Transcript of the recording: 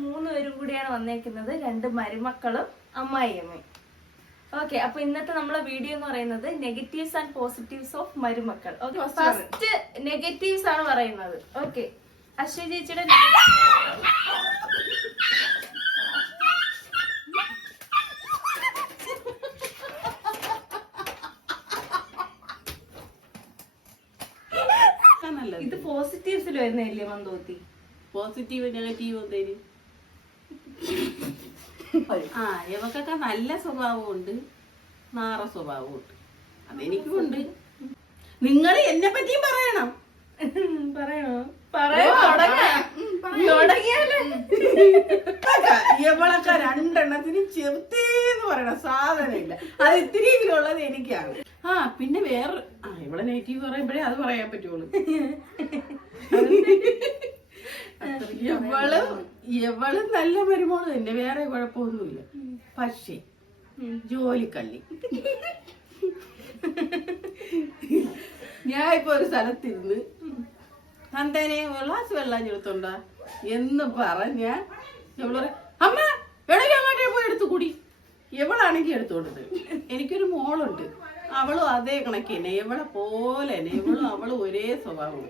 3 പേരും കൂടിയാണ് വന്നേക്കുന്നത്, 2 മരുമക്കളും അമ്മായിയമ്മയും. ഓക്കെ, അപ്പൊ ഇന്നത്തെ നമ്മളെ വീഡിയോ എന്ന് പറയുന്നത് നെഗറ്റീവ്സ് ആൻഡ് പോസിറ്റീവ്സ് ഓഫ് മരുമക്കൾ. ഓക്കെ, ഫസ്റ്റ് നെഗറ്റീവ്സ് ആണ് പറയുന്നത്. ഓക്കെ, അശ്വതി ചേച്ചിയുടെ ഇത് പോസിറ്റീവ്സിൽ വരുന്നില്ലേ മന്തോത്തി? പോസിറ്റീവ് നെഗറ്റീവ് എന്തേലും ഇവക്കൊക്കെ നല്ല സ്വഭാവമുണ്ട്, നാറ സ്വഭാവമുണ്ട്. അതെനിക്കുണ്ട്. നിങ്ങൾ എന്നെ പറ്റിയും പറയണം. പറയണോ? ഇവളൊക്കെ 2 എണ്ണത്തിന് ചെറുത്തേന്ന് പറയണ സാധനമില്ല. അത് ഇത്തിരിയെങ്കിലുള്ളത് എനിക്കാണ്. പിന്നെ വേറെ ഇവളെ നെഗറ്റീവ് പറയുമ്പോഴേ അത് പറയാൻ പറ്റുള്ളൂ. എവളും നല്ല മരുമോള് തന്നെ, വേറെ കുഴപ്പമൊന്നുമില്ല. പക്ഷേ ജോലിക്കള്ളി. ഞാൻ ഇപ്പൊ ഒരു സ്ഥലത്തിരുന്ന് തന്തേനെ ഗ്ലാസ് വെള്ളം ചെലുത്തുണ്ടാ എന്ന് പറഞ്ഞ എവള് അമ്മ വേണമെങ്കിൽ അങ്ങോട്ടേ പോയി എടുത്തു കൂടി. എവളാണെങ്കിൽ എടുത്തോണ്ടത്. എനിക്കൊരു മോളുണ്ട്, അവളും അതേ കണക്ക് തന്നെ, എവളെ പോലെ തന്നെ. അവളും ഒരേ സ്വഭാവം.